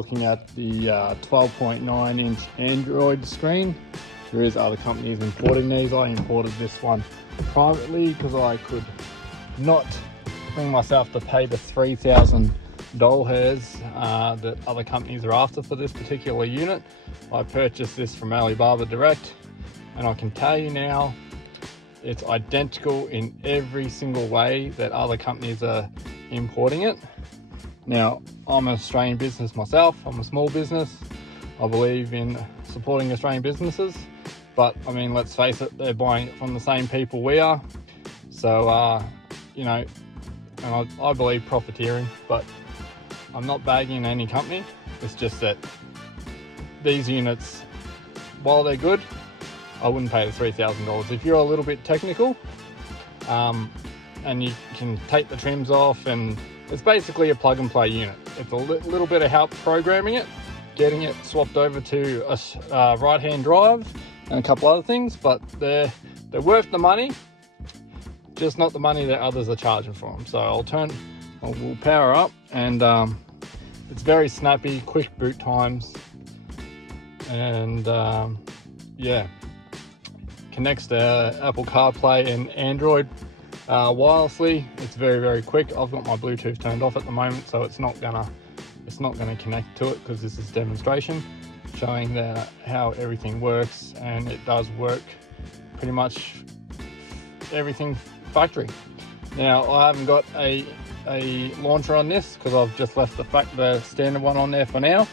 looking at the 12.9 inch Android screen. There is other companies importing these. I imported this one privately because I could not bring myself to pay the 3,000 doll hairs that other companies are after for this particular unit. I purchased this from Alibaba direct, and I can tell you now it's identical in every single way that other companies are importing it. Now, I'm an Australian business myself. I'm a small business. I believe in supporting Australian businesses, but I mean, let's face it, they're buying it from the same people we are. So, you know, and I believe profiteering, but I'm not bagging any company. It's just that these units, while they're good, I wouldn't pay the $3,000. If you're a little bit technical, and you can take the trims off, and it's basically a plug and play unit. It's a little bit of help programming it, getting it swapped over to a right-hand drive and a couple other things, but they're worth the money, just not the money that others are charging for them. So we'll power up, and it's very snappy, quick boot times, and yeah, connects to Apple CarPlay and Android wirelessly. It's very, very quick. I've got my Bluetooth turned off at the moment, so it's not gonna connect to it, because this is demonstration showing that how everything works, and it does work pretty much everything factory. Now, I haven't got a launcher on this because I've just left the standard one on there for now.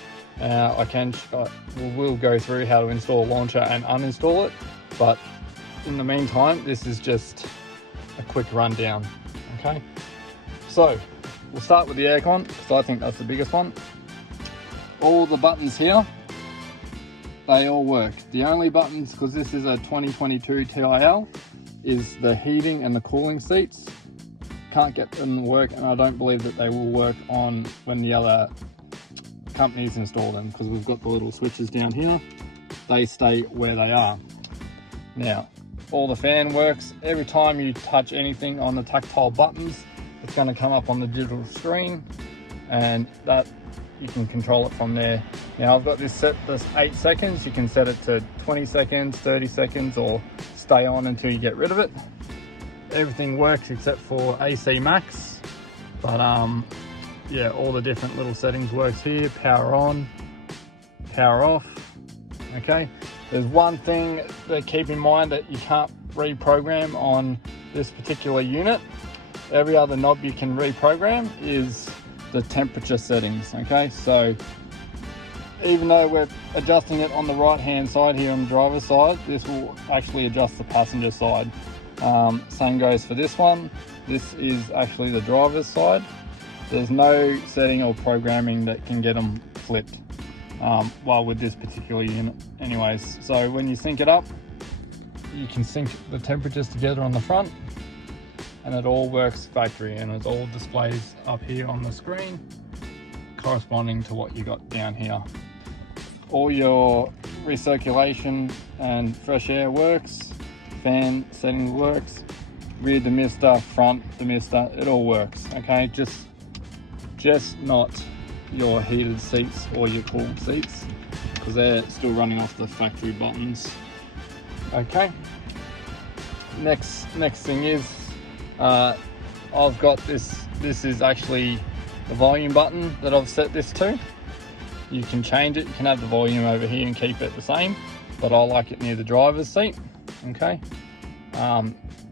We'll go through how to install a launcher and uninstall it, but in the meantime, this is just a quick rundown. Okay, so we'll start with the aircon, because I think that's the biggest one. All the buttons here, they all work. The only buttons, because this is a 2022 TIL, is the heating and the cooling seats. Can't get them to work, and I don't believe that they will work on when the other companies install them, because we've got the little switches down here. They stay where they are. Now, all the fan works. Every time you touch anything on the tactile buttons, it's going to come up on the digital screen, and that you can control it from there. Now, I've got this set this 8 seconds. You can set it to 20 seconds, 30 seconds, or stay on until you get rid of it. Everything works except for AC max, but yeah, all the different little settings works here. Power on, power off. Okay, there's one thing to keep in mind that you can't reprogram on this particular unit. Every other knob you can reprogram is the temperature settings. Okay, so even though we're adjusting it on the right hand side here on the driver's side, this will actually adjust the passenger side. Same goes for this one. This is actually the driver's side. There's no setting or programming that can get them flipped while with this particular unit anyways. So when you sync it up, you can sync the temperatures together on the front, and it all works factory, and it all displays up here on the screen corresponding to what you got down here. All your recirculation and fresh air works, fan settings works, rear demister, front demister, it all works. Okay, just not your heated seats or your cooled seats, because they're still running off the factory buttons. Okay, next thing is I've got this is actually the volume button that I've set this to. You can change it. You can have the volume over here and keep it the same, but I like it near the driver's seat. Okay,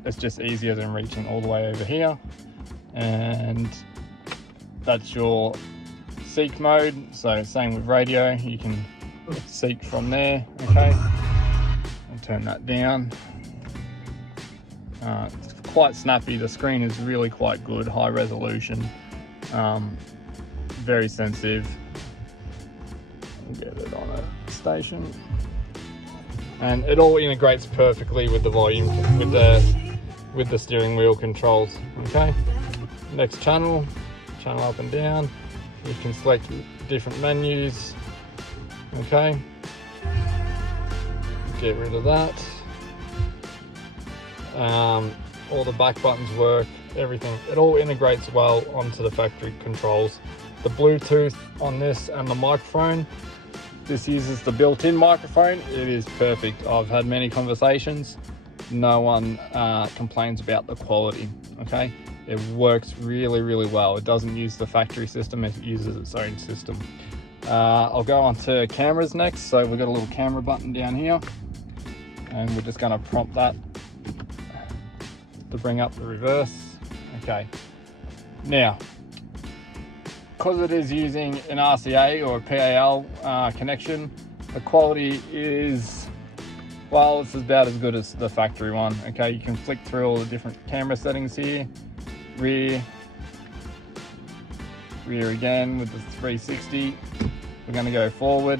it's just easier than reaching all the way over here. And that's your seek mode. So same with radio, you can seek from there. Okay, I'll turn that down. It's quite snappy. The screen is really quite good, high resolution, very sensitive. I'll get it on a station, and it all integrates perfectly with the volume, with the steering wheel controls. Okay, next channel up and down. You can select different menus. Okay, get rid of that. All the back buttons work, everything. It all integrates well onto the factory controls. the Bluetooth on this and the microphone. This uses the built-in microphone. It is perfect. I've had many conversations. No one complains about the quality, okay? It works really, really well. It doesn't use the factory system, it uses its own system. I'll go on to cameras next. So we've got a little camera button down here, and we're just gonna prompt that to bring up the reverse. Okay, now, because it is using an RCA or a PAL connection, the quality is, well, it's about as good as the factory one. Okay, you can flick through all the different camera settings here. Rear again with the 360. We're going to go forward.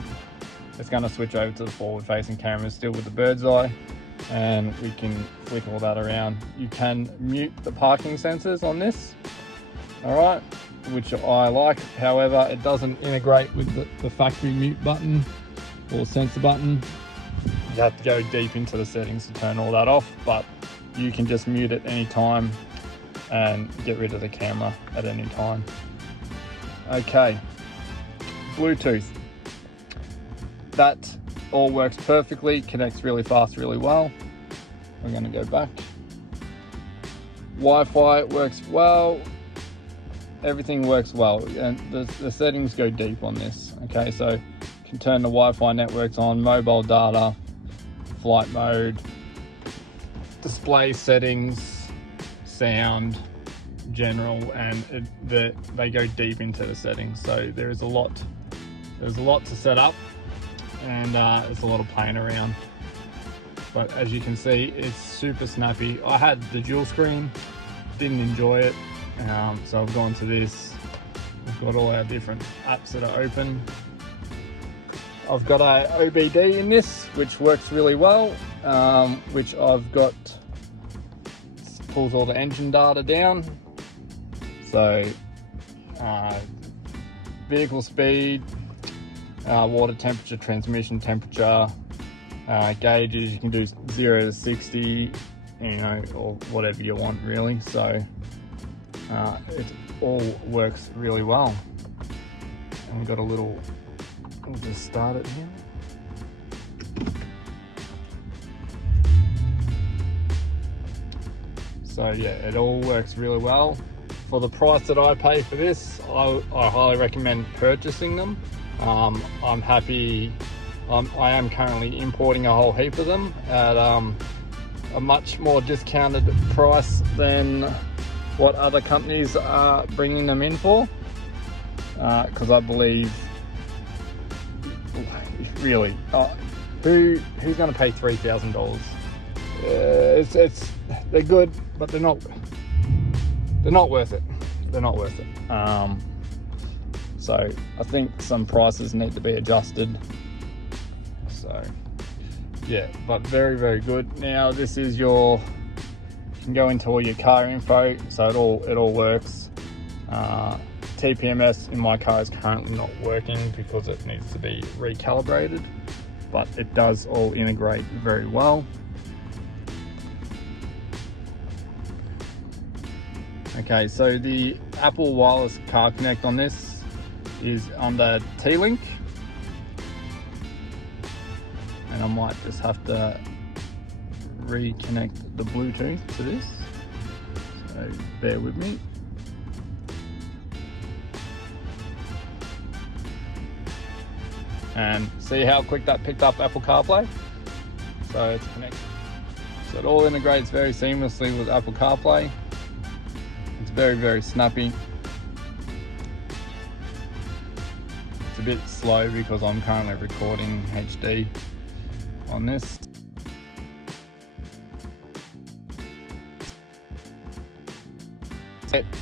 It's going to switch over to the forward facing camera still with the bird's eye, and we can flick all that around. You can mute the parking sensors on this, all right, which I like. However, it doesn't integrate with the factory mute button or sensor button. You have to go deep into the settings to turn all that off, but you can just mute it anytime and get rid of the camera at any time. Okay, Bluetooth. That all works perfectly, connects really fast, really well. We're going to go back. Wi-Fi works well. Everything works well, and the settings go deep on this. Okay, so you can turn the Wi-Fi networks on, mobile data, flight mode, display settings, sound, general, and they go deep into the settings. So there's a lot to set up, and it's a lot of playing around. But as you can see, it's super snappy. I had the dual screen, didn't enjoy it, so I've gone to this. We've got all our different apps that are open. I've got a OBD in this, which works really well, which I've got, pulls all the engine data down. So vehicle speed, water temperature, transmission temperature, gauges. You can do 0 to 60, you know, or whatever you want really. So it all works really well. And we've got a little, we'll just start it here. So yeah, it all works really well. For the price that I pay for this, I highly recommend purchasing them. I'm happy. I am currently importing a whole heap of them at a much more discounted price than what other companies are bringing them in for. Because I believe, really, who's going to pay $3,000? They're good, but they're not worth it. They're not worth it. So I think some prices need to be adjusted. So yeah, but very, very good. Now this is your, you can go into all your car info, so it all works. TPMS in my car is currently not working because it needs to be recalibrated, but it does all integrate very well. Okay, so the Apple Wireless Car Connect on this is under T-Link, and I might just have to reconnect the Bluetooth to this, so bear with me. And see how quick that picked up Apple CarPlay? So it's connected. So it all integrates very seamlessly with Apple CarPlay. It's very, very snappy. It's a bit slow because I'm currently recording HD on this.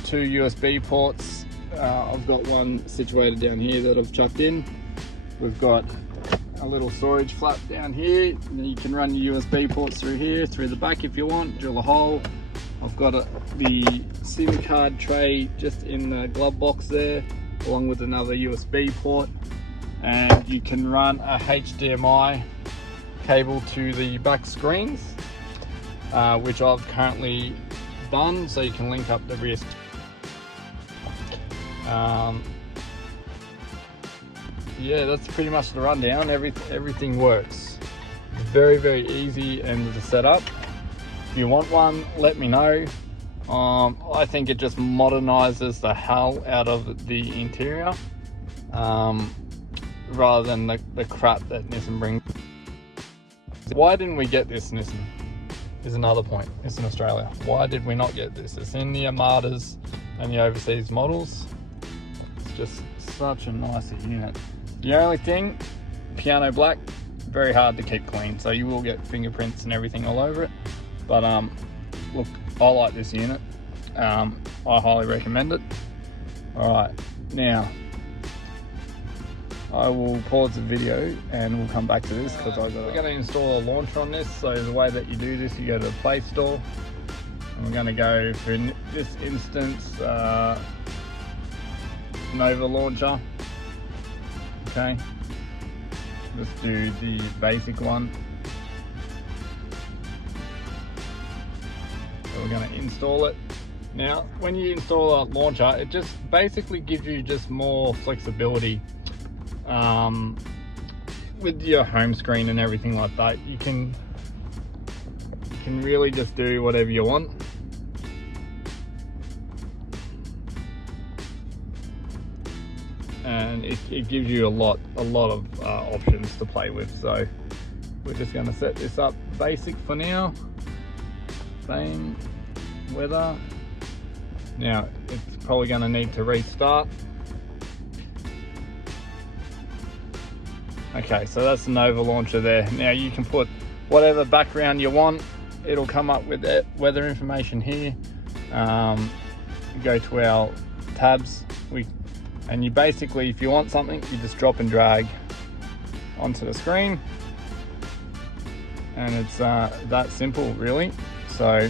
Two USB ports. I've got one situated down here that I've chucked in. We've got a little storage flap down here, and then you can run your USB ports through here, through the back if you want, drill a hole. I've got the SIM card tray just in the glove box there, along with another USB port, and you can run a HDMI cable to the back screens, which I've currently done, so you can link up the wrist. yeah, that's pretty much the rundown. Everything works. Very, very easy and to set up. If you want one, let me know. I think it just modernizes the hell out of the interior, rather than the crap that Nissan brings. Why didn't we get this Nissan? Is another point. It's in Australia. Why did we not get this? It's in the Armadas and the overseas models. It's just such a nicer unit. The only thing, piano black, very hard to keep clean, so you will get fingerprints and everything all over it. But look, I like this unit. I highly recommend it. All right, now I will pause the video and we'll come back to this because we're going to install a launcher on this. So the way that you do this, you go to the Play Store, and we're going to go for this instance Nova launcher. Okay, let's do the basic one. So we're going to install it. Now, when you install a launcher, it just basically gives you just more flexibility with your home screen and everything like that. You can really just do whatever you want. And it gives you a lot of options to play with. So we're just going to set this up basic for now. Same weather. Now it's probably going to need to restart. Okay, so that's the Nova launcher there. Now you can put whatever background you want. It'll come up with that weather information here. Go to our tabs. And you basically, if you want something, you just drop and drag onto the screen. And it's that simple, really. So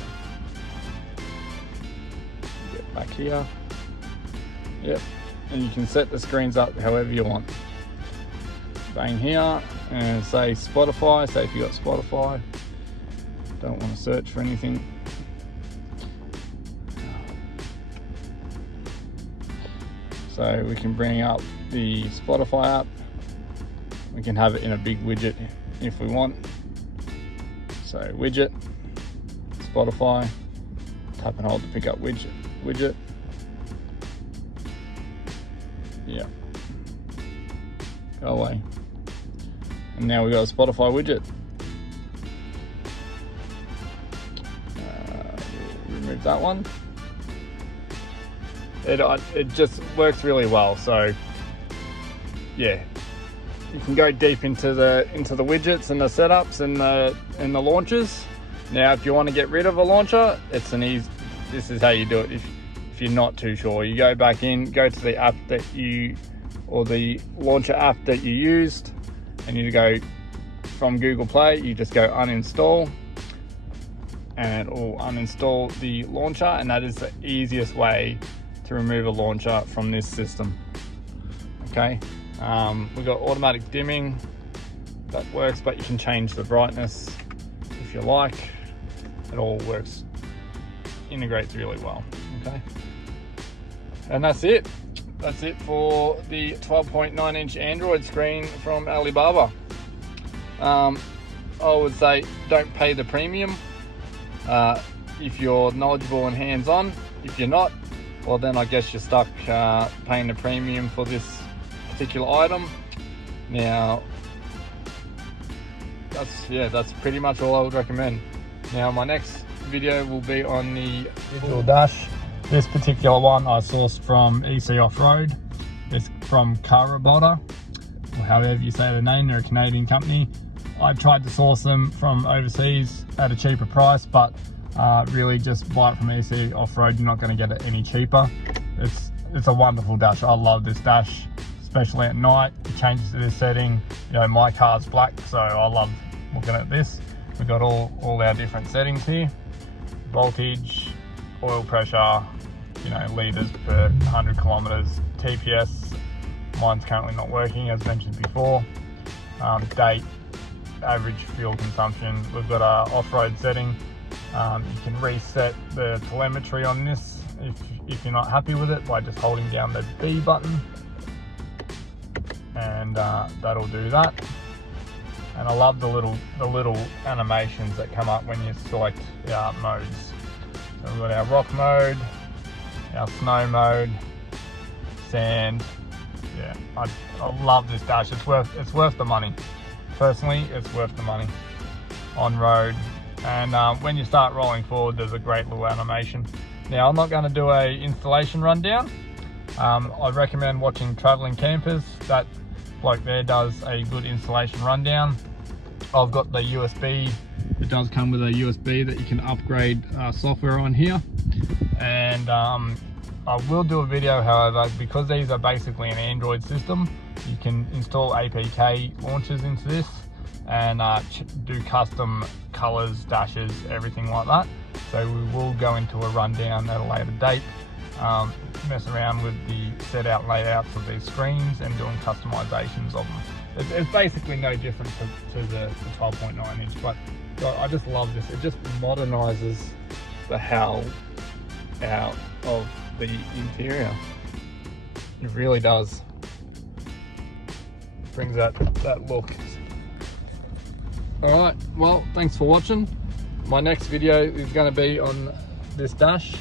get back here. Yep, and you can set the screens up however you want. Bang here and say Spotify. Say if you got Spotify, don't want to search for anything. So we can bring up the Spotify app. We can have it in a big widget if we want. So widget, Spotify, tap and hold to pick up widget. Yeah, go away. And now we've got a Spotify widget. We'll remove that one. It just works really well. So yeah, you can go deep into the widgets and the setups and the launchers. Now, if you want to get rid of a launcher, it's an easy. This is how you do it. If you're not too sure, you go back in, go to the app that or the launcher app that you used, and you go from Google Play. You just go uninstall, and it will uninstall the launcher, and that is the easiest way to remove a launcher from this system. Okay, we've got automatic dimming that works, but you can change the brightness if you like. It all works, integrates really well. Okay, and that's it for the 12.9 inch Android screen from Alibaba. I would say don't pay the premium if you're knowledgeable and hands-on. If you're not, well then I guess you're stuck paying the premium for this particular item. Now that's pretty much all I would recommend. Now my next video will be on the digital dash. This particular one I sourced from EC Off-Road. It's from Carabota, or however you say the name. They're a Canadian company. I tried to source them from overseas at a cheaper price, but really just buy it from EC Off-Road. You're not going to get it any cheaper. It's a wonderful dash. I love this dash, especially at night. It changes to this setting. You know, my car's black, so I love looking at this. We've got all our different settings here: voltage, oil pressure, you know, liters per 100 kilometers, TPS. Mine's currently not working, as mentioned before. Date, average fuel consumption. We've got our off-road setting. You can reset the telemetry on this if you're not happy with it by just holding down the B button. and that'll do that. And I love the little animations that come up when you select modes. So we've got our rock mode, our snow mode, sand. Yeah, I love this dash. It's worth the money. Personally, it's worth the money on road. And when you start rolling forward, there's a great little animation. Now, I'm not going to do a installation rundown. I recommend watching Traveling Campers. That bloke there does a good installation rundown. I've got the USB. It does come with a USB that you can upgrade software on here. And I will do a video, however, because these are basically an Android system, you can install APK launchers into this and do custom colors, dashes, everything like that. So we will go into a rundown at a later date, mess around with the set out layouts of these screens and doing customizations of them. It's basically no different to the 12.9 inch, but I just love this. It just modernizes the hell out of the interior. It really does. Brings that look. Alright, well, thanks for watching. My next video is going to be on this dash,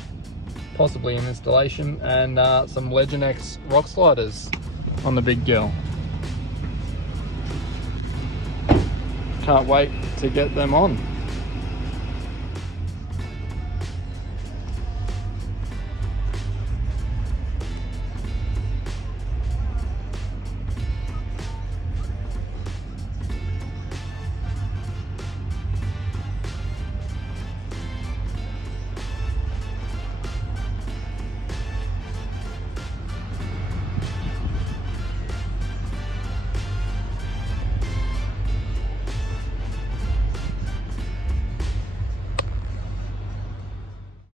possibly an installation, and some Legend X rock sliders on the big girl. Can't wait to get them on.